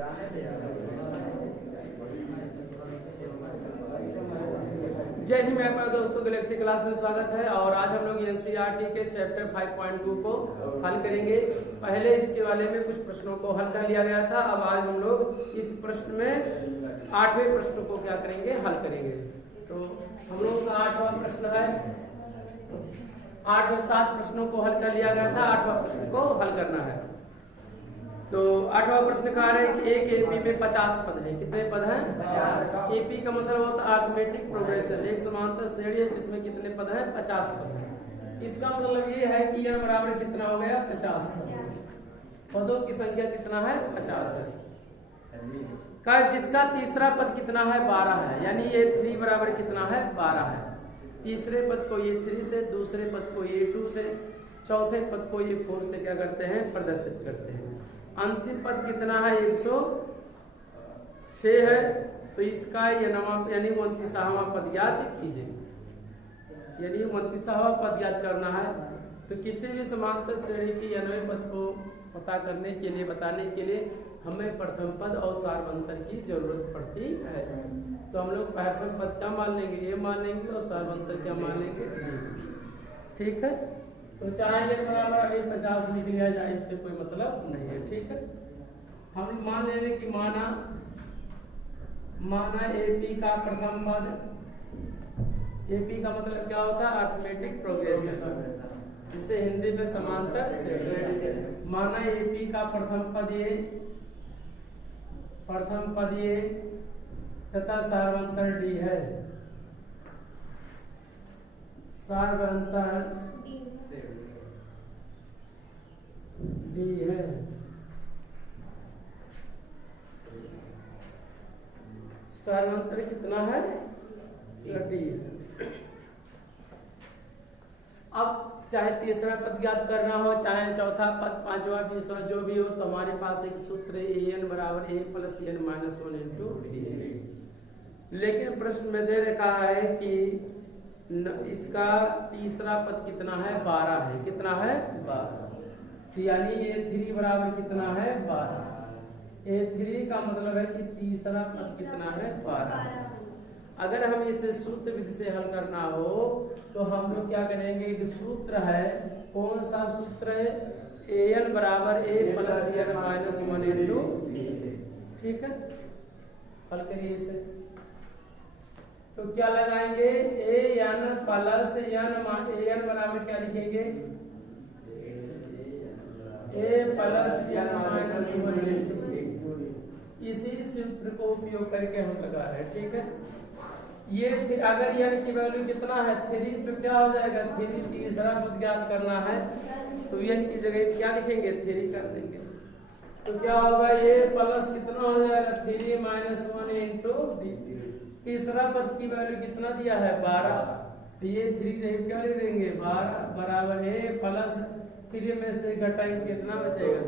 जय हिंद मेरे प्यारे दोस्तों, गैलेक्सी क्लास में स्वागत है। और आज हम लोग एनसीईआरटी के चैप्टर 5.2 को हल करेंगे। पहले इसके बारे में कुछ प्रश्नों को हल कर लिया गया था। अब आज हम लोग इस प्रश्न में 8वें प्रश्न को क्या करेंगे, हल करेंगे। तो हम लोग का 8वां प्रश्न है। 8 और 7 प्रश्नों को हल कर लिया गया था, 8वां प्रश्न को हल करना है। तो 8वां प्रश्न कह रहे हैं कि एक एपी में 50 पद हैं। कितने पद हैं? एपी का मतलब होता है अरिथमेटिक प्रोग्रेशन, एक समांतर श्रेणी है जिसमें कितने पद हैं? 50 पद हैं। इसका मतलब ये है कि n बराबर कितना हो गया? 50 पद। पदों की संख्या कितना है? 50 है। का जिसका तीसरा पद कितना है? 12 है। यानी ये 3 बराबर कितना है? 12 है। तीसरे पद को ये 3 से, दूसरे पद को ये 2 से, चौथे पद को ये 4 से क्या करते हैं? प्रदर्शित करते हैं। अंतिम पद कितना है? 106 है। तो इसका यानी 29वां पद ज्ञात कीजिए। यानी 29वां पद ज्ञात करना है। तो किसी भी समांतर श्रेणी की 90 पद को पता करने के लिए, बताने के लिए हमें प्रथम पद और सार्वंतर की जरूरत पड़ती है। तो हम लोग प्रथम पद क्या मान लेंगे? ए मान लेंगे। और सार्वंतर क्या मान लेंगे? बी। ठीक है। तो चाहे ये बराबर अभी 50 लिख लिया जाए, इससे कोई मतलब नहीं है। ठीक है। हम मान ले रहे कि माना एपी का प्रथम पद, एपी का मतलब क्या होता है? अरिथमेटिक प्रोग्रेशन, जिसे हिंदी में समांतर श्रेणी। माना एपी का प्रथम पद ये तथा सार्वंतर डी है। सार्वंतर डी है। सार्वंतर कितना है? डी है। अब चाहे तीसरा पद ज्ञात करना हो, चाहे चौथा पद, 5वां, 20वां, जो भी हो, तो हमारे पास एक सूत्र है an बराबर a plus n minus 1 into D. लेकिन प्रश्न में दे रखा है कि इसका तीसरा पद कितना है? 12 है। कितना है? 12। यानी ये 3 बराबर कितना है? 12। ये 3 का मतलब है कि तीसरा पद कितना है? 12। अगर हम इसे सूत्र विधि से हल करना हो तो हम लोग क्या करेंगे? एक सूत्र है। कौन सा सूत्र है? an बराबर a plus n minus 1 into. ठीक है। हल करिए इसे। तो क्या लगाएंगे? an प्लस n बराबर क्या लिखेंगे? a plus n minus 1 into. इसी सूत्र को उपयोग करके हम लगा रहे हैं। ठीक है। ये अगर n की वैल्यू कितना है? 3, तो क्या हो जाएगा? 3 तीसरा पद ज्ञात करना है। तो n की जगह क्या लिखेंगे? 3 कर देंगे। तो क्या होगा? ये प्लस कितना हो जाएगा? 3 माइनस 1 इंटू डी। तीसरा पद की वैल्यू कितना दिया है? 12। तो ये 3 जगह क्या लिख देंगे? 12 बराबर है प्लस 3 में से घटाएंगे कितना बचेगा?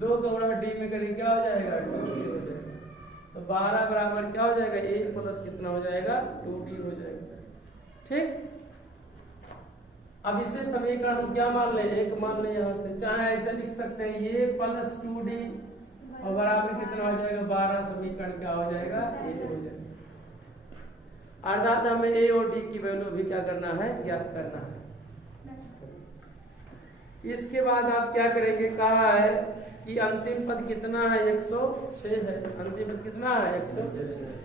2 का गुणा डी में करेंगे क्या हो जाएगा? 2d हो जाएगा। तो 12 बराबर क्या हो जाएगा? a प्लस कितना हो जाएगा? 2d हो जाएगा। ठीक। अब इसे समीकरण हम क्या मान लें? एक मान लें यहाँ से। चाहे ऐसे लिख सकते हैं, ये प्लस 2d और बराबर कितना हो जाएगा? 12। समीकरण क्या हो जाएगा? 1 हो जाएगा। अर्थात हमें a और d की वैल्यू भी क्या करना है? ज्ञात करना है। इसके बाद आप क्या करेंगे? कहा है कि अंतिम पद कितना है? 106 है। अंतिम पद कितना है? 106।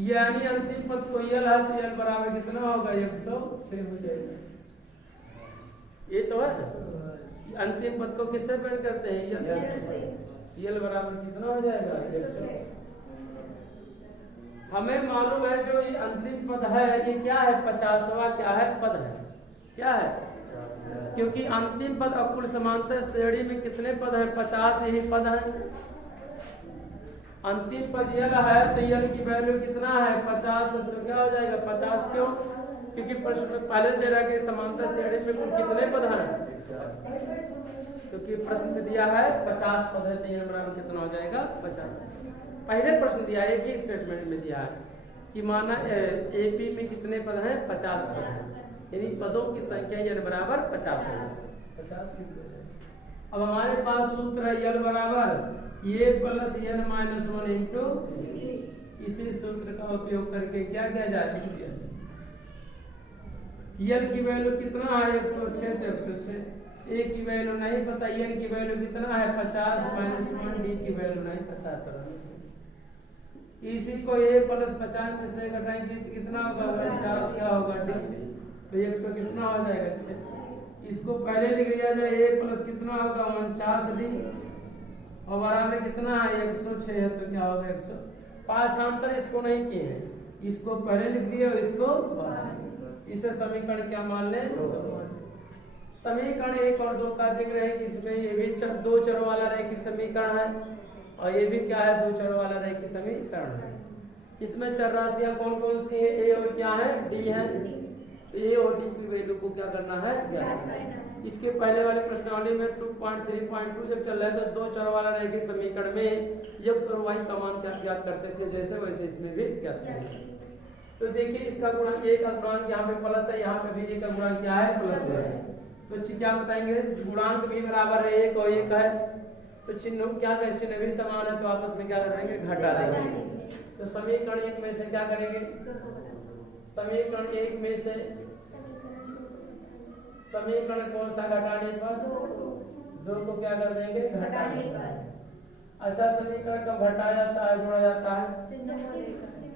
यानी अंतिम पद को यल है तो यल बराबर कितना होगा? 106 हो जाएगा। ये तो है। अंतिम पद को किससे प्रयोग करते हैं? यल से। यल बराबर कितना हो जाएगा? 106। हमें मालूम है जो ये अंतिम पद है ये क्या है? 50वां क्या है? पद है। क्या है? क्योंकि अंतिम पद अकुल समांतर श्रेणी में कितने पद हैं? 50 ही पद हैं। अंतिम पद यल है तो यल की वैल्यू कितना है? 50। तो क्या हो जाएगा? 50। क्यों? क्योंकि प्रश्न में पहले दे रहा है कि समांतर श्रेणी में कुल कितने पद हैं? क्योंकि प्रश्न में दिया है 50 पद है, तो यल बराबर कितना हो जाएगा? 50। पहले प्रश्न दिया है, एक ही स्टेटमेंट में दिया है कि माना एपी में कितने पद हैं? 50 पद हैं। यानी पदों की संख्या n बराबर 50 है। 50 अब हमारे पास सूत्र है यल बराबर ये प्लस n माइनस 1 इंटू इसी सूत्र का उपयोग करके क्या किया जाए, लिख दिया। n की वैल्यू कितना है 106 से 106, a की वैल्यू नहीं पता, n की वैल्यू कितना है 50 माइनस 1, d की वैल्यू नहीं पता। तो इसी को a प्लस 50 में से घटाएंगे कितना होगा 49, क्या होगा d, तो 100 कितना हो जाएगा 6। इसको पहले लिख लिया जाए, a प्लस कितना होगा 49 d और बराबर कितना है 106 है, तो क्या होगा 100। पांचांतर इसको नहीं किए हैं, इसको पहले लिख दिए और इसको इसे समीकरण क्या मान ले, समीकरण 1 और 2 का दिख रहे हैं कि इसमें ये भी दो चरों वाला रैखिक समीकरण है और ये भी क्या है दो चरों वाला रैखिक समीकरण है। इसमें चर राशियां कौन कौन सी है, a और क्या है d है, तो a और d की वैल्यू को क्या करना है ज्ञात करना है। इसके पहले वाले प्रश्नावली में 2.3.2 जब चल रहा है तो दो चर वाला रैखिक समीकरण में x और y का मान क्या ज्ञात करते थे, जैसे वैसे इसमें भी ज्ञात करेंगे। तो देखिए इसका गुणांक a का गुणांक यहाँ पे प्लस है, यहाँ पे भी a का गुणांक क्या है प्लस है, तो क्या बताएंगे गुणांक भी बराबर है 1 और 1 है, तो चिन्ह क्या करें, चिन्ह भी समान है तो आपस में क्या करेंगे घटा देंगे। तो समीकरण 1 में से क्या करेंगे, समीकरण 1 में से समीकरण कौन सा घटाने पर, 2 को क्या कर देंगे घटाने पर। अच्छा समीकरण कब घटाया जाता है जोड़ा जाता है,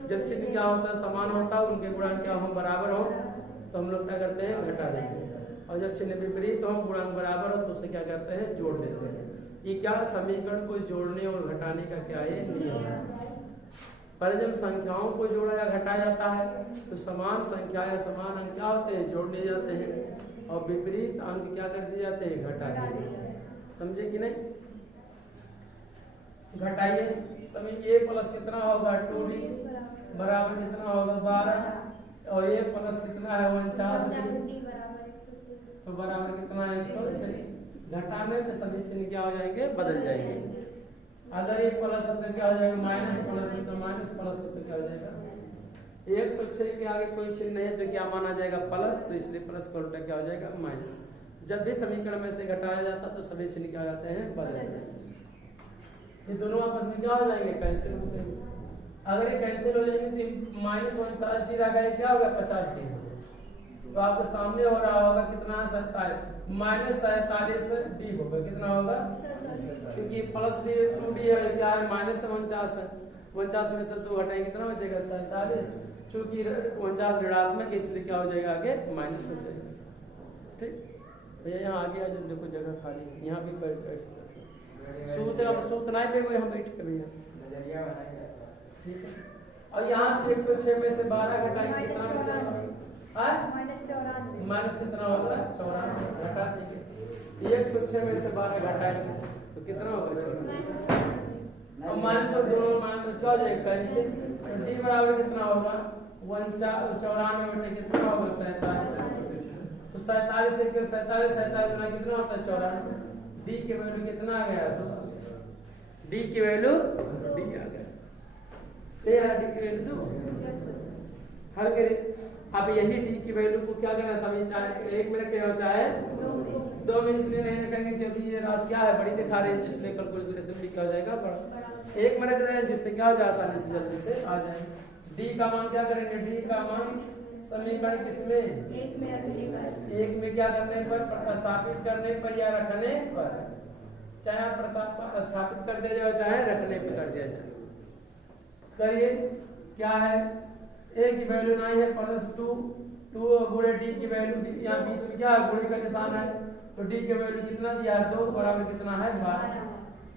जब चिन्ह क्या होता है समान होता है, उनके गुणांक क्या हो बराबर हो तो हम लोग क्या करते हैं घटा देते हैं, और जब चिन्ह विपरीत हो गुणांक बराबर हो तो उसे क्या करते हैं जोड़ देते हैं। ये क्या समीकरण को जोड़ने और घटाने का क्या है नियम है। पर जब संख्याओं को जोड़ा या घटाया जाता है तो समान संख्या या समान अंक क्या होते हैं जोड़ लिए जाते हैं और विपरीत अंक क्या कर दिए जाते हैं घटा दिए। समझे कि नहीं, घटाइए समय a प्लस कितना होगा 2d बराबर कितना होगा 12 और a प्लस कितना है 49 तो बराबर कितना है 106। घटाने में सभी चिन्ह क्या हो जाएंगे बदल जाएंगे। अगर एक प्लस है तो क्या हो जाएगा माइनस प्लस है तो माइनस प्लस है तो क्या हो जाएगा 106 के आगे कोई चिन्ह नहीं है तो क्या माना जाएगा प्लस, तो इसलिए प्लस का उल्टा क्या हो जाएगा माइनस। जब भी समीकरण में से घटाया जाता तो सभी चिन्ह क्या हो जाते हैं बदल जाते हैं। ये दोनों आपस में क्या हो जाएंगे कैंसिल हो जाएंगे। अगर ये कैंसिल हो जाएंगे तो माइनस 49d रह गया क्या होगा 50d, तो आपके सामने हो रहा होगा कितना 47 माइनस 47d होगा कितना होगा, क्योंकि प्लस डी 2d है क्या है माइनस 49 है, 49 में से 2 घटाएंगे कितना बचेगा 47, चूंकि 49 ऋणात्मक है इसलिए क्या हो जाएगा आगे माइनस हो जाएगा। ठीक भैया यहाँ आगे आ जाए, देखो जगह खाली है यहाँ भी बैठ सकते सूत अब सूत नहीं पे हुए हम बैठ के भैया ठीक है। और यहाँ से 106 में से 12 घटाएंगे कितना बचेगा माइनस कितना होगा 94 घटा देंगे। 106 में से 12 घटाएंगे तो कितना होगा 94 और माइनस और दोनों माइनस क्या हो जाएगा कैंसिल, डी बराबर कितना होगा 94 बटे कितना होगा 47, तो 47 से 47 गुना कितना होता है 94, डी की वैल्यू कितना आ गया 2, डी की वैल्यू डी आ गया, डी की वैल्यू 2 हल करें। अब यही डी की वैल्यू को क्या करना सभी चाहे 1 में रखे हो चाहे 2 में, इसलिए नहीं रखेंगे क्योंकि ये राशि क्या है बड़ी दिखा रही है इसलिए कैलकुलेशन भी क्या हो जाएगा बड़ा, 1 में रख दें जिससे क्या हो जाए आसानी से जल्दी से आ जाए। डी का मान क्या करेंगे, डी का मान समीकरण किसमें 1 में क्या करने पर प्रतिस्थापित करने पर या रखने पर, चाहे आप प्रतिस्थापित कर दिया जाए चाहे रखने पर कर दिया जाए। करिए क्या है a की वैल्यू नहीं है प्लस 2 गुणे d की वैल्यू यहाँ बीच में क्या है गुणे का निशान है तो d की वैल्यू कितना दिया है 2 बराबर कितना है 12,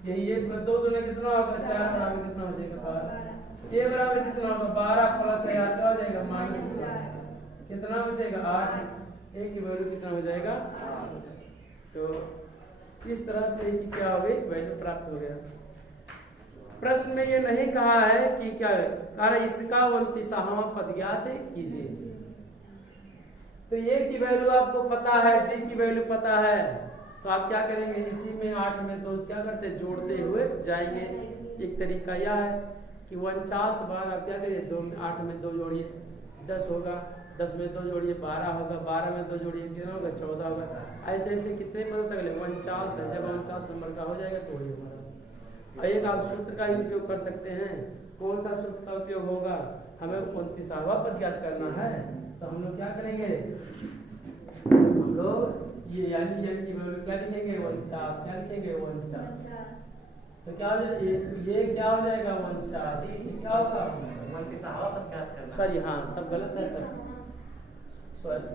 यही 1 में 2 दूने कितना होगा 4 बराबर कितना हो जाएगा 12, a बराबर कितना होगा 12 प्लस 8 क्या हो जाएगा माइनस कितना बचेगा 8, a की वैल्यू कितना हो जाएगा 8। तो इस तरह से की क्या हो गई वैल्यू प्राप्त हो गया। प्रश्न में ये नहीं कहा है कि क्या कारण इसका 29वां पद ज्ञात कीजिए, तो ये की वैल्यू आपको पता है डी की वैल्यू पता है तो आप क्या करेंगे इसी में 8 में 2 क्या करते जोड़ते हुए जाएंगे। एक तरीका यह है कि 49 बार आप क्या करिए 8 में 2 जोड़िए 10 होगा, 10 में 2 जोड़िए 12 होगा, 12 में 2 जोड़िए कितना होगा 14 होगा, ऐसे ऐसे कितने पदों तक ले 49 है, जब 49 नंबर का हो जाएगा तो वही हमारा एक आप सूत्र का ही उपयोग कर सकते हैं। कौन सा सूत्र का उपयोग होगा? हमें 29वां पद ज्ञात करना है, तो हम लोग क्या करेंगे? हम लोग ये यानी n की वैल्यू क्या लिखेंगे? 49। क्या लिखेंगे? 49। तो क्या हो जाएगा? ये क्या हो जाएगा? 49। क्या होगा? 29वां पद ज्ञात करना। सॉरी, हाँ तब गलत है, तब सॉरी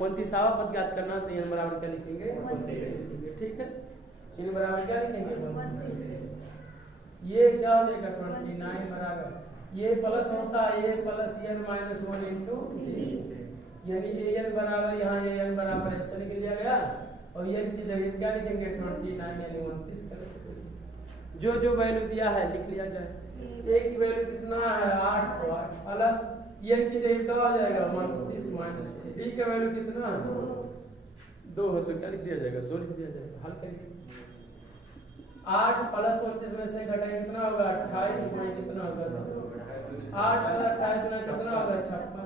29वां पद ज्ञात करना, तो n बराबर क्या लिखेंगे? 29। ठीक है, n बराबर क्या लिखेंगे? 29। ये क्या हो जाएगा? 29 बराबर ये प्लस होता है a plus n minus 1 into यानी an बराबर यहाँ an बराबर ऐसे लिख लिया गया, और n की जगह क्या लिखेंगे? 29 यानी 29 करेंगे। जो जो वैल्यू दिया है लिख लिया जाए। a की वैल्यू कितना है? 8, तो 8 प्लस n की जगह क्या हो जाएगा? 29 माइनस d का वैल्यू कितना है? 2 है, तो क्या लिख दिया जाएगा? 2 लिख दिया जाएगा। हल करिए। 8 प्लस 29 में से घटाएं कितना होगा? 28 गुणे कितना होगा? 8 प्लस 28 गुना कितना होगा? 56।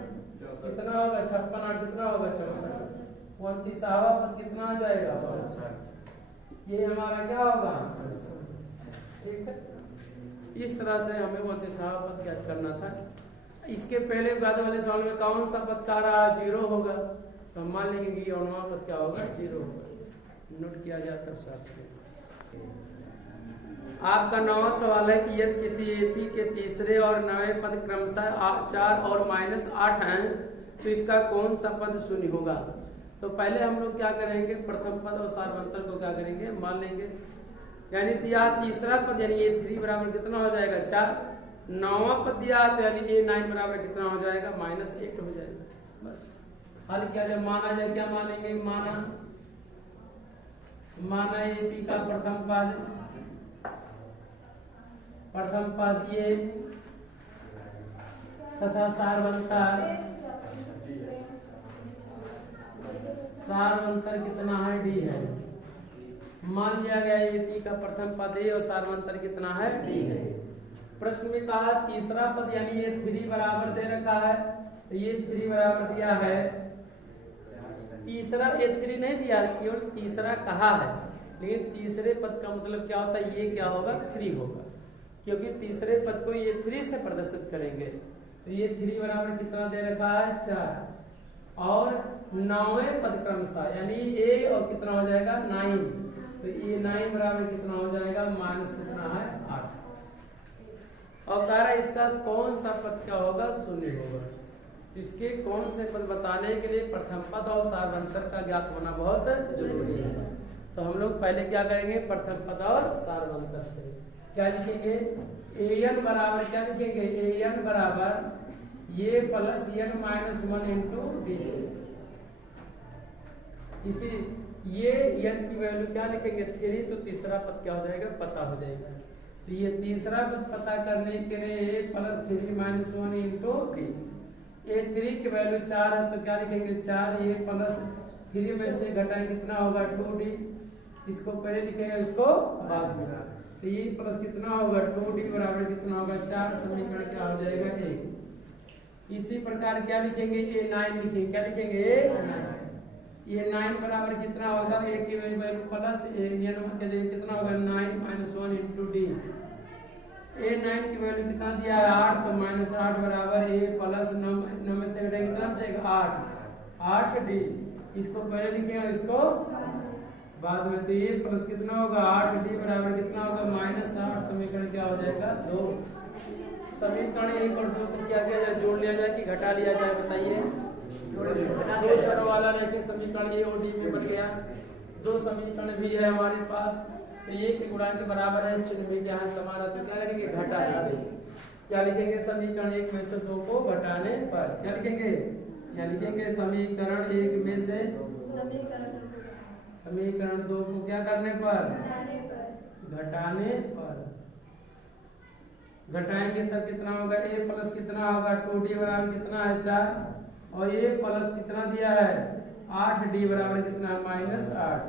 कितना होगा? 56 8 कितना होगा? 64। 29वां पद कितना आ जाएगा? 62। ये हमारा क्या होगा? ठीक है, इस तरह से हमें 29वां पद ज्ञात करना था। इसके पहले बाद वाले सवाल में कौन सा पद का रहा? 0 होगा, तो हम मान लेंगे कि 9वां पद क्या होगा? 0 होगा। नोट किया जाए तब साथ में। आपका 9वां सवाल है कि यदि किसी एपी के तीसरे और 9वें पद क्रमशः 4 और -8 हैं, तो इसका कौन सा पद शून्य होगा? तो पहले हम लोग क्या करेंगे? प्रथम पद और सार्वंतर को क्या करेंगे? मान लेंगे। यानी दिया तीसरा पद यानी a3 बराबर कितना हो जाएगा? 4। 9वां पद दिया तो यानी a9 बराबर कितना हो जाएगा? -8 हो जाएगा। बस हल किया जाए। माना जाए, क्या मानेंगे? माना एपी का प्रथम पद ये तथा सार्वंतर कितना है? d है। मान लिया गया एपी का प्रथम पद ए और सार्वंतर कितना है? d है। प्रश्न में कहा तीसरा पद यानी ये 3 बराबर दे रखा है, तो ये 3 बराबर दिया है। तीसरा A3 नहीं दिया, केवल तीसरा कहा है, लेकिन तीसरे पद का मतलब क्या होता है? ये क्या होगा? 3 होगा, क्योंकि तीसरे पद को ये 3 से प्रदर्शित करेंगे। तो ये 3 बराबर कितना दे रखा है? 4। और 9वें पद क्रमशः यानी a और कितना हो जाएगा? 9। तो ये 9 बराबर कितना हो जाएगा? माइनस कितना है? 8। और कह रहा है इसका कौन सा पद क्या होगा? शून्य होगा। इसके कौन से पद बताने के लिए प्रथम पद और सार्वंतर का ज्ञात होना बहुत जरूरी है। तो हम लोग पहले क्या करेंगे? प्रथम पद और सार्वंतर से क्या लिखेंगे? an बराबर क्या लिखेंगे? an बराबर ये plus n minus 1 into d से। इसी ये n की वैल्यू क्या लिखेंगे? 3, तो तीसरा पद क्या हो जाएगा? पता हो जाएगा। तो ये तीसरा पद पता करने के लिए plus 3 minus 1 into d। a3 की वैल्यू 4 है, तो क्या लिखेंगे? 4 ये प्लस 3 में से घटाएं कितना होगा? 2d। इसको पहले लिखेंगे, इसको बाद में। तो ये प्लस कितना होगा? 2d बराबर कितना होगा? 4। समीकरण क्या हो जाएगा? 1। इसी प्रकार क्या लिखेंगे? a9 लिखेंगे। क्या लिखेंगे? a9 बराबर कितना होगा? a की वैल्यू प्लस n के लिए कितना होगा? 9 माइनस 1 इंटू d। a9 की वैल्यू कितना दिया है? 8, तो -8 बराबर a प्लस 9 में से घटाएंगे कितना बचेगा? 8d। इसको पहले लिखेंगे, इसको बाद में। तो ये प्लस कितना होगा? 8d बराबर कितना होगा? -8। समीकरण क्या हो जाएगा? 2। समीकरण 1 और 2 को क्या किया जाए? जोड़ लिया जाए कि घटा लिया जाए? बताइए। दो चरों वाला रहते समीकरण a और d में बन गया। 2 समीकरण भी है हमारे पास, तो ये के गुणा के बराबर है। चिन्ह में क्या है? समान है, तो क्या करेंगे? घटा लेंगे। क्या लिखेंगे? समीकरण 1 में से 2 को घटाने पर क्या लिखेंगे? क्या लिखेंगे? समीकरण 1 में से समीकरण 2 को क्या करने पर? घटाने पर। घटाएंगे तब कितना होगा? a प्लस कितना होगा? 2d बराबर कितना है? 4। और a प्लस कितना दिया है? 8d बराबर कितना है? -8।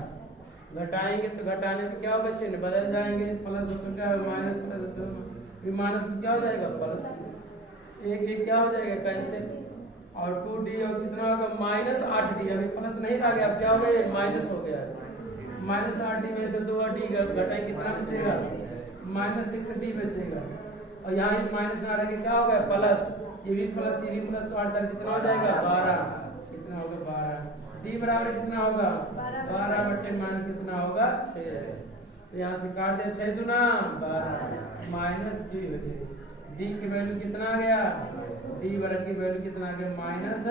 घटाएंगे तो घटाने में क्या होगा? चिन्ह बदल जाएंगे। प्लस होकर क्या होगा? माइनस, प्लस माइनस में क्या हो जाएगा? प्लस। एक क्या हो जाएगा? कैंसिल। और 2d और कितना होगा? -8d। अभी प्लस नहीं रह गया, अब क्या हो गया? माइनस हो गया। माइनस 8d में से 2d घटाए कितना बचेगा, माइनस 6d बचेगा। और यहाँ ये माइनस ना रखे क्या होगा, प्लस, ये भी प्लस तो 8 4 कितना हो जाएगा 12, कितना होगा 12। d बराबर कितना होगा 12 बटे माइनस कितना होगा 6। तो यहाँ से काट दिया 6 दूना 12 माइनस d हो गई। d की वैल्यू कितना आ गया, d बराबर की वैल्यू कितना आ गया माइनस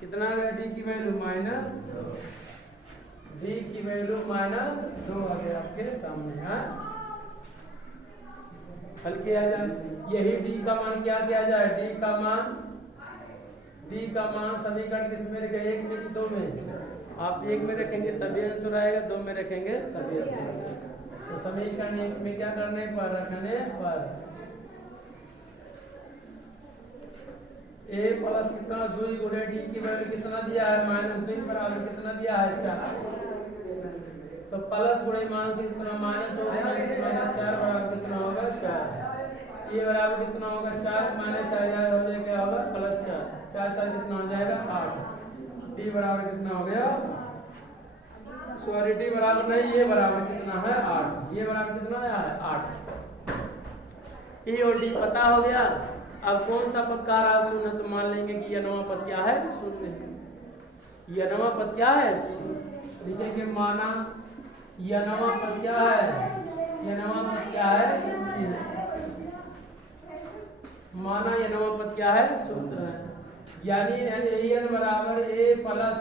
कितना आ गया, d की वैल्यू माइनस, d की वैल्यू माइनस 2 आ गया आपके सामने। हाँ हल किया जाए, यही d का मान क्या किया जाए, d का मान समीकरण किस में रखेंगे, 1 में कि 2 में। आप 1 में रखेंगे तभी आंसर आएगा, 2 में रखेंगे तभी आंसर आएगा। तो समीकरण 1 में क्या करने पर, रखने पर a प्लस कितना 2 गुणे d की वैल्यू कितना दिया है माइनस 2 बराबर कितना दिया है 4। तो प्लस गुणे मान कितना माइनस 2 माइनस 4 बराबर कितना होगा 4। ये बराबर कितना होगा 4 माइनस 4 हो जाएगा क्या होगा प्लस 4, 4 4 कितना हो जाएगा 8। d बराबर कितना हो गया, सॉरी d बराबर नहीं, ये बराबर कितना है 8, ये बराबर कितना है 8। e और d पता हो गया। अब कौन सा पद का रहा शून्य, तो मान लेंगे कि यह नवा पद क्या है शून्य, यह नवा पद क्या है शून्य। लिखेंगे माना यह नवा पद क्या है, यह नवा पद क्या है शून्य, माना यह नवा पद क्या है शून्य है। यानी n बराबर a plus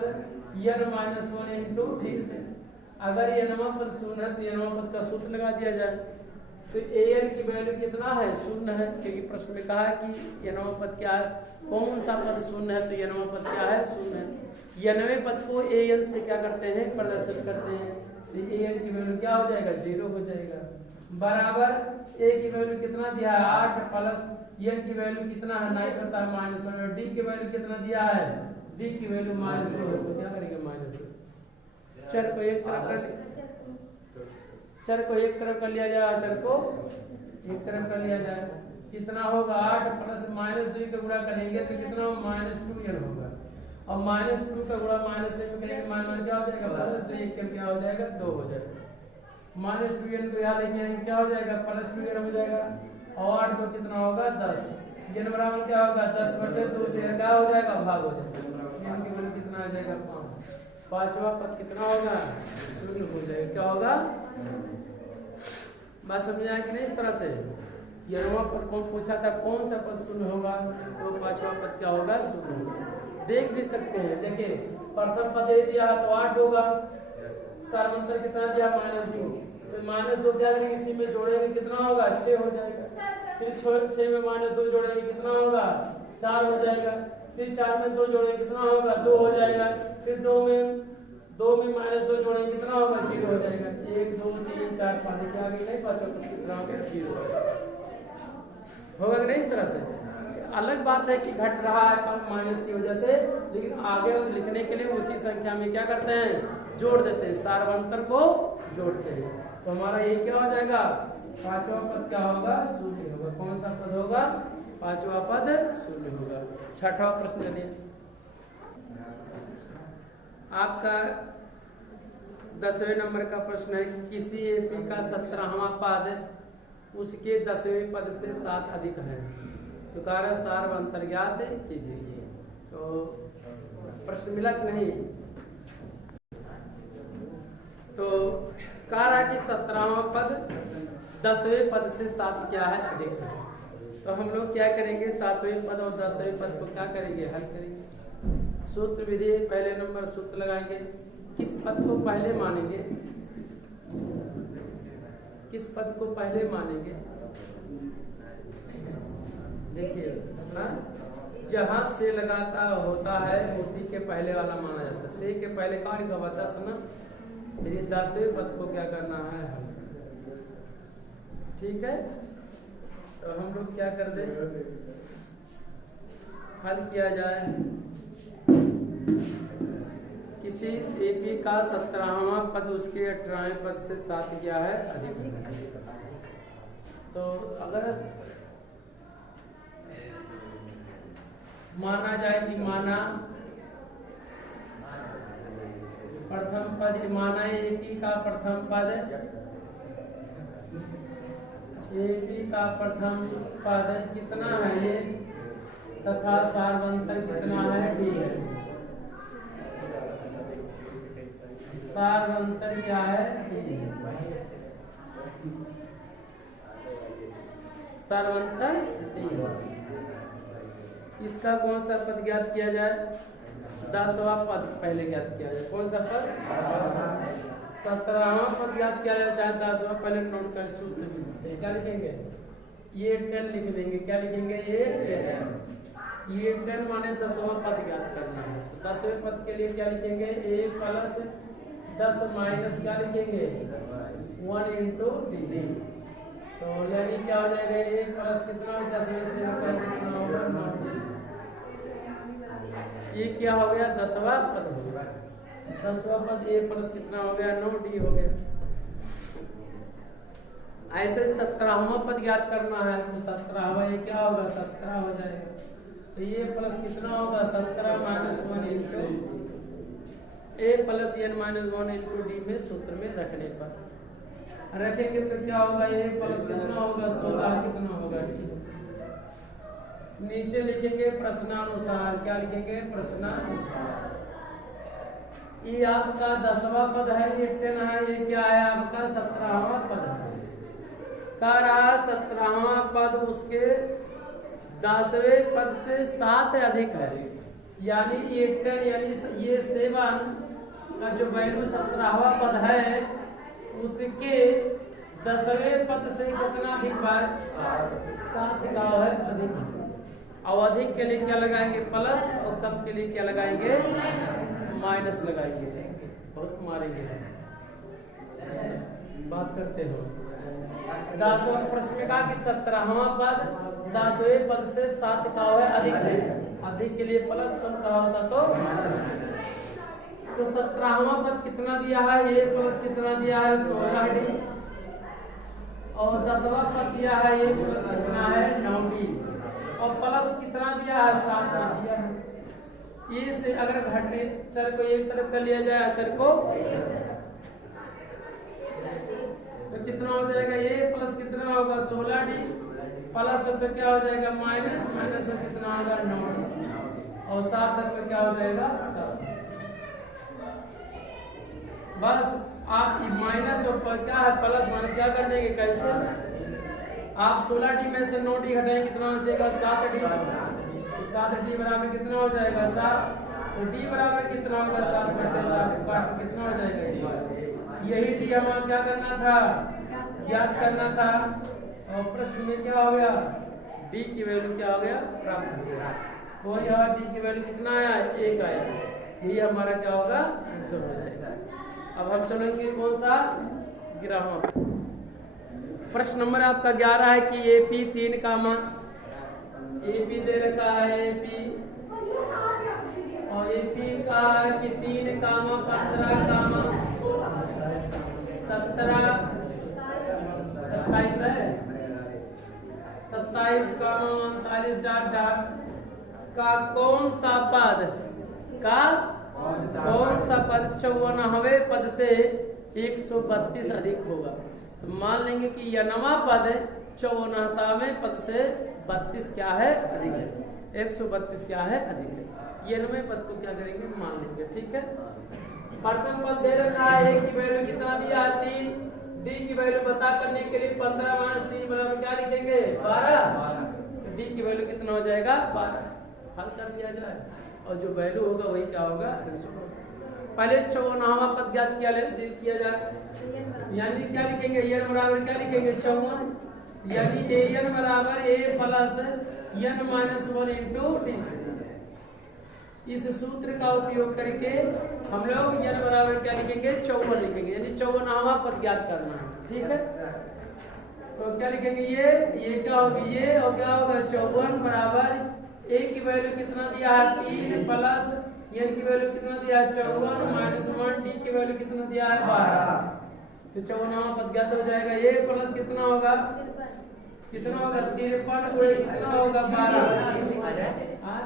n minus 1 into d से। अगर यह नवा पद शून्य है तो यह नवा पद का सूत्र लगा दिया जाए। तो an की वैल्यू कितना है शून्य है, क्योंकि प्रश्न में कहा है कि यह नवा पद क्या है, कौन सा पद शून्य है, तो यह नवा पद क्या है शून्य है। यह नवे पद को an से क्या करते हैं प्रदर्शित करते हैं, तो an की वैल्यू क्या हो जाएगा 0 हो जाएगा। बराबर a की वैल्यू कितना दिया है 8 प्लस n की वैल्यू कितना है 9 करता है माइनस 1 और d की वैल्यू कितना दिया है, d की वैल्यू माइनस 2 है। तो क्या करेंगे माइनस 2, चर को एक तरफ कर लिया जाए, चर को एक तरफ कर लिया जाए, कितना होगा 8 प्लस माइनस 2 का गुणा करेंगे तो कितना हो माइनस 2n होगा। और माइनस 2 का गुणा माइनस से करेंगे माइनस क्या हो जाएगा प्लस 2, इसका क्या हो जाएगा 2 हो जाएगा। माइनस 2n को यहाँ लेके आएंगे क्या हो जाएगा प्लस 2n हो जाएगा। और 8 को कितना होगा 10, n बराबर क्या होगा 10 बटे 2 से क्या हो जाएगा भाग हो जाएगा, n की वैल्यू कितना आ जाएगा 5। पांचवा पद कितना होगा शून्य हो जाएगा, क्या होगा बात समझ आया कि नहीं। इस तरह से यह पद कौन पूछा था कौन सा पद शून्य होगा, तो पांचवा पद क्या होगा शून्य। देख भी सकते हैं, देखिए प्रथम पद दे दिया तो 8 होगा, सार्वंतर कितना दिया -2, तो -2 क्या करेंगे इसी में जोड़ेंगे कितना होगा 6 हो जाएगा। फिर 6 में -2 जोड़ेंगे कितना होगा 4 हो जाएगा। फिर 4 में 2 जोड़ेंगे कितना होगा 2 हो जाएगा। फिर 2 में -2 जोड़ेंगे कितना होगा 0 हो जाएगा। 1 2 3 4 5 के आगे नहीं पांचवा पद कितना हो गया 0 होगा कि नहीं। इस तरह से अलग बात है कि घट रहा है पर माइनस की वजह से, लेकिन आगे लिखने के लिए उसी संख्या में क्या करते हैं जोड़ देते हैं, सार्वंतर को जोड़ते हैं। तो हमारा ये क्या हो जाएगा पांचवा पद क्या होगा शून्य होगा। कौन सा पद होगा पांचवा पद शून्य होगा। छठा प्रश्न चलिए, आपका 10वें नंबर का प्रश्न है, किसी एपी का 17वां पद उसके 10वें पद से 7 अधिक है, तो कार्य सार व अंतर ज्ञात कीजिए। तो प्रश्न मिला कि नहीं। तो कार्य की 17वां पद 10वें पद से 7 क्या है अधिक है। तो हम लोग क्या करेंगे 7वें पद और 10वें पद को क्या करेंगे हल करेंगे। सूत्र विधि पहले नंबर सूत्र लगाएंगे, किस पद को पहले मानेंगे, किस पद को पहले मानेंगे। देखिए जहां से लगाता होता है उसी के पहले वाला माना जाता है। से के पहले कौन का 10 ना, फिर 10वें पद को क्या करना है हल। ठीक है, तो हम लोग क्या कर दे हल किया जाए। किसी एपी का 17वां पद उसके 18वें पद से 7 क्या है अधिक है। तो अगर माना जाए कि माना प्रथम पद माना एपी का प्रथम पद, एपी का प्रथम पद कितना है ये, तथा सार्वंतर कितना है डी है। सार्वंतर क्या है डी है। सार्वंतर डी है। इसका कौन सा पद ज्ञात किया जाए, 10वां पद पहले ज्ञात किया जाए। कौन सा पद, 17वां पद ज्ञात किया जाए, चाहे 10वां पहले नोट कर सूत्र विधि से क्या लिखेंगे, ये 10 लिख देंगे। क्या लिखेंगे, ये 10 माने 10वां पद ज्ञात करना है। 10वें पद के लिए क्या लिखेंगे, a प्लस 10 माइनस क्या लिखेंगे 1 इंटू डी। तो यानी क्या हो जाएगा, a प्लस कितना 10 में से कितना होगा 9। ये क्या हो गया, 10वां पद हो गया। 10वां पद a प्लस कितना हो गया 9d हो गया। ऐसे 17वां पद ज्ञात करना है, तो 17वां ये क्या होगा 17 हो जाएगा। तो ये प्लस कितना होगा 17 minus 1 into a plus n minus 1 into D में सूत्र में रखने पर रखेंगे तो क्या होगा, a प्लस कितना होगा 16 कितना होगा डी। नीचे लिखेंगे प्रश्नानुसार, क्या लिखेंगे प्रश्नानुसार। ये आपका 10वां पद है, ये 10 है, ये क्या है आपका 17वां पद है। कह रहा 17वां पद उसके 10वें पद से 7 अधिक है, यानी ये 10 यानी ये 7 का जो वैल्यू 17वां पद है उसके 10वें पद से कितना अधिक है 7 का है अधिक। और अधिक के लिए क्या लगाएंगे प्लस, और कम के लिए क्या लगाएंगे माइनस लगाएंगे। बहुत मारेंगे बात करते हो। 10वां प्रश्न में कहा कि 17वां पद 10वें पद से 7 का है अधिक। अधिक के लिए प्लस, कम का होता तो 17वां पद कितना दिया है, a प्लस कितना दिया है 16d। और 10वां पद दिया है a प्लस कितना है 9d। और प्लस कितना दिया है 7 दिया है। ये से अगर घटने चर को एक तरफ कर लिया जाए, अचर को तो कितना हो जाएगा, a प्लस कितना होगा 16d प्लस तो क्या हो जाएगा माइनस, माइनस कितना होगा 9d और 7 तक क्या हो जाएगा 7। बस आप माइनस और क्या है प्लस माइनस क्या कर देंगे कैंसिल। आप 16d में से 9d घटाएंगे कितना हो जाएगा 7d। तो 7d बराबर कितना हो जाएगा 7। तो d बराबर कितना होगा 7 बटे 7 काट कितना हो जाएगा। यही d हमें क्या करना था ज्ञात करना था। और प्रश्न में क्या हो गया d की वैल्यू क्या हो गया प्राप्त हो गया। तो यहाँ d की वैल्यू कितना आया 1 आया। यही हमारा क्या होगा आंसर हो जाएगा। अब हम चलेंगे कौन सा ग्राम। प्रश्न नंबर आपका 11 है कि AP 3 कामा AP दे रखा है AP और AP का कि 3 कामा 15 कामा 17 27 है 27 कामा 39 डॉट डॉट का कौन सा पद का कौन सा पद 54वें पद से 132 अधिक होगा। तो मान लेंगे कि यनवा पद 54वें पद से 32 क्या है अधिक है, 132 क्या है अधिक है। यनवें पद को क्या करेंगे मान लेंगे। ठीक है, प्रथम पद दे रखा है a की वैल्यू कितना दिया है 3, d की वैल्यू पता करने के लिए 15 माइनस 3 बराबर क्या लिखेंगे 12। तो d की वैल्यू कितना हो जाएगा 12। हल कर दिया जाए और जो वैल्यू होगा वही क्या होगा पहले 54वां पद ज्ञात किया जाए। यानी क्या लिखेंगे n बराबर क्या लिखेंगे 54, यानी an बराबर a plus n minus 1 into D. इस सूत्र का उपयोग करके हम लोग n बराबर क्या लिखेंगे 54 लिखेंगे, यानी 54वां पद ज्ञात करना है। ठीक है, तो क्या लिखेंगे ये क्या होगी ये और क्या होगा 54 बराबर a की वैल्यू कितना दिया है 3 प्लस n की वैल्यू कितना दिया है 54 माइनस 1 d की वैल्यू कितना दिया है 12। तो 54वां पद ज्ञात हो जाएगा। a प्लस कितना होगा 53 गुणे कितना होगा 12। हाँ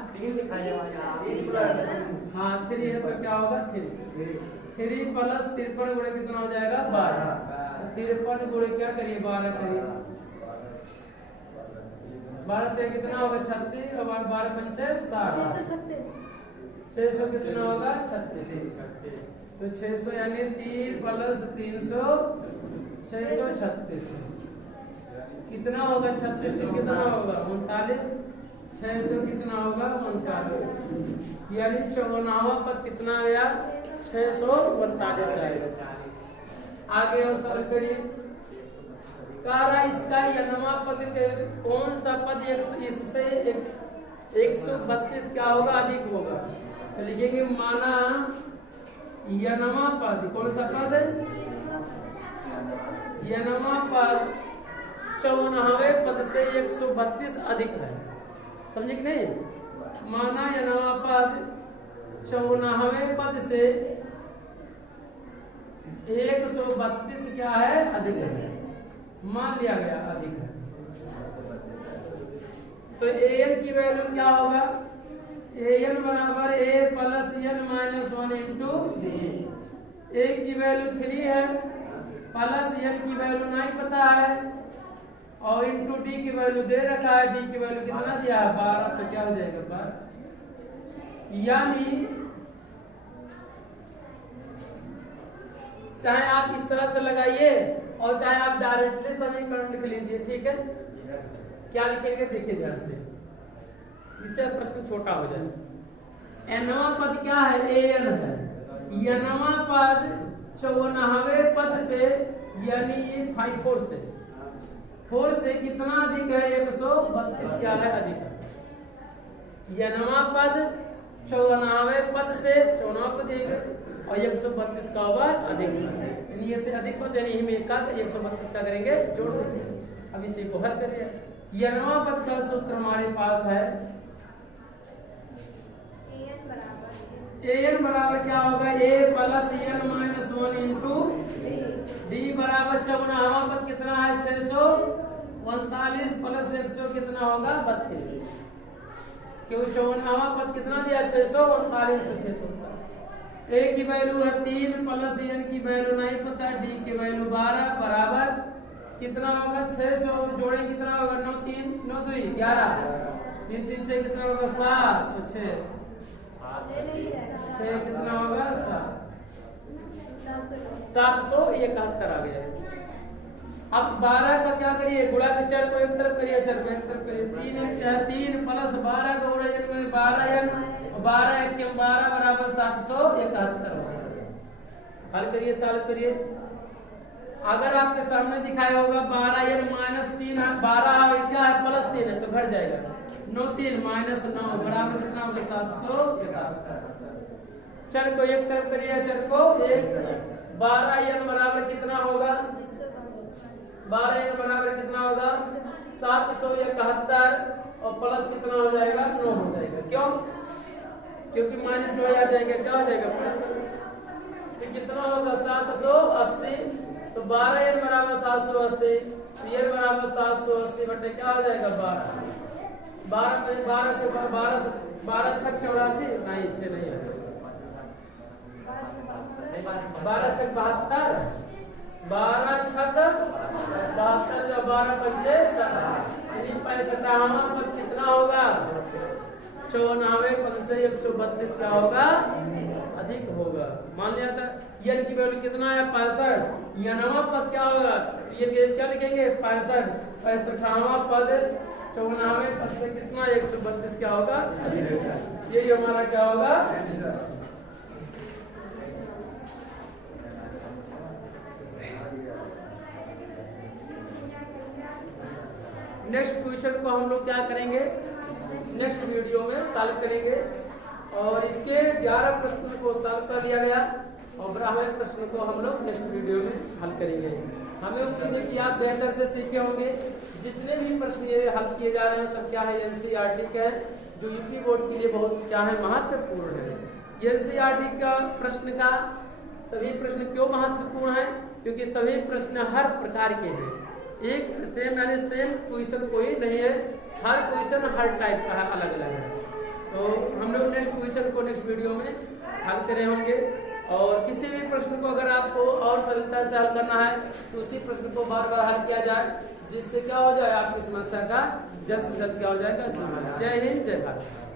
3 है तो क्या होगा 3 3 प्लस 53 गुणे कितना हो जाएगा 12। 53 गुणे क्या करिए 12 करिए, 12 से कितना होगा 36 और 12 पंचे 60, 600 कितना होगा 36। तो 600 यानी 3 प्लस 300 636 कितना होगा 36 से कितना होगा 39, 600 कितना होगा 39 यानी 54वां पद कितना आया 639 आएगा। आगे और सरल करिए। कारा इसका यनवा पद कौन सा पद इससे 132 क्या होगा अधिक होगा। तो लिखेंगे माना यनवा पद कौन सा पद यनवा पद 54वें पद से 132 अधिक है। समझे कि नहीं। माना यनवा पद 54वें पद से 132 क्या है अधिक है, मान लिया गया अधिक है। तो an की वैल्यू क्या होगा an बराबर a plus n minus 1 into a की वैल्यू 3 है प्लस n की वैल्यू नहीं पता है और इंटू d की वैल्यू दे रखा है, d की वैल्यू कितना दिया है 12। तो क्या हो जाएगा 12। यानी चाहे आप इस तरह से लगाइए और चाहे आप डायरेक्टली समीकरण लिख लीजिए। ठीक है, क्या लिखेंगे देखिए ध्यान से, इससे प्रश्न छोटा हो जाए। एनवा पद क्या है an है, यनवा पद 54वें पद से यानी ये 4 से कितना अधिक है 132 क्या है अधिक है। यनवा पद 54वें पद से 54वां पद और 132 का होगा अधिक है, ये से अधिक पद यानी हम एक का 132 का करेंगे जोड़ देंगे। अब इसे को हल करिए। यनवा पद का सूत्र हमारे पास है an बराबर क्या होगा a plus n minus 1 into d बराबर 54वां पद कितना है 639 प्लस 100 कितना होगा 32, क्योंकि 54वां पद कितना दिया 639 तो 639। a की वैल्यू है 3 प्लस n की वैल्यू नहीं पता, d की वैल्यू 12 बराबर कितना होगा 600 जोड़े कितना होगा 9 3 9 2 11 3 3 से कितना होगा 7 तो 6 कितना होगा 771 आ गया। अब 12 का क्या करिए गुणा के चर को एक तरफ करिए चर को एक तरफ करिए। 3 प्लस 12 का गुणा 12 n 12 1 12 बराबर 771 हल करिए सॉल्व करिए। अगर आपके सामने दिखाया होगा 12 n माइनस 3 है 12 क्या है प्लस 3 है तो घट जाएगा 9 3 माइनस 9 बराबर कितना होगा 771। चर को एक तरफ करिए चर को एक 12 n बराबर कितना होगा 12 n बराबर कितना होगा 771 और प्लस कितना हो जाएगा 9 हो जाएगा। क्यों? क्योंकि माइनस 9 आ जाएगा क्या हो जाएगा प्लस, तो कितना होगा 780। तो 12 n बराबर 780 n बराबर 780 बटे क्या हो जाएगा 12 12 छक 84 नहीं 6 नहीं है 12 छक 72 12 छक 72 जो 12 पंचे 65वां पद कितना होगा 54वें पद से 132 क्या होगा अधिक होगा। मान लिया था n की वैल्यू कितना है 65, यनवा पद क्या होगा ये क्या लिखेंगे 65, 65वां पद 54वें पद से कितना 132 क्या होगा अधिक होगा। ये हमारा क्या होगा नेक्स्ट क्वेश्चन को हम लोग क्या करेंगे नेक्स्ट वीडियो में सॉल्व करेंगे और इसके 11 प्रश्नों को सॉल्व कर लिया गया और 12वें प्रश्न को हम लोग नेक्स्ट वीडियो में हल करेंगे। हमें उम्मीद है कि आप बेहतर से सीखे होंगे। जितने भी प्रश्न ये हल किए जा रहे हैं सब क्या है एनसीईआरटी का है जो यूपी बोर्ड के लिए बहुत क्या है महत्वपूर्ण है। एनसीईआरटी का प्रश्न का सभी प्रश्न क्यों महत्वपूर्ण है क्योंकि सभी प्रश्न हर प्रकार के हैं, एक सेम यानी सेम क्वेश्चन कोई नहीं है, हर क्वेश्चन हर टाइप का अलग अलग है। तो हम लोग नेक्स्ट क्वेश्चन को नेक्स्ट वीडियो में हल करे होंगे और किसी भी प्रश्न को अगर आपको और सरलता से हल करना है तो उसी प्रश्न को बार बार हल किया जाए, जिससे क्या हो जाए आपकी समस्या का जल्द से जल्द क्या हो जाएगा। जय हिंद, जय भारत।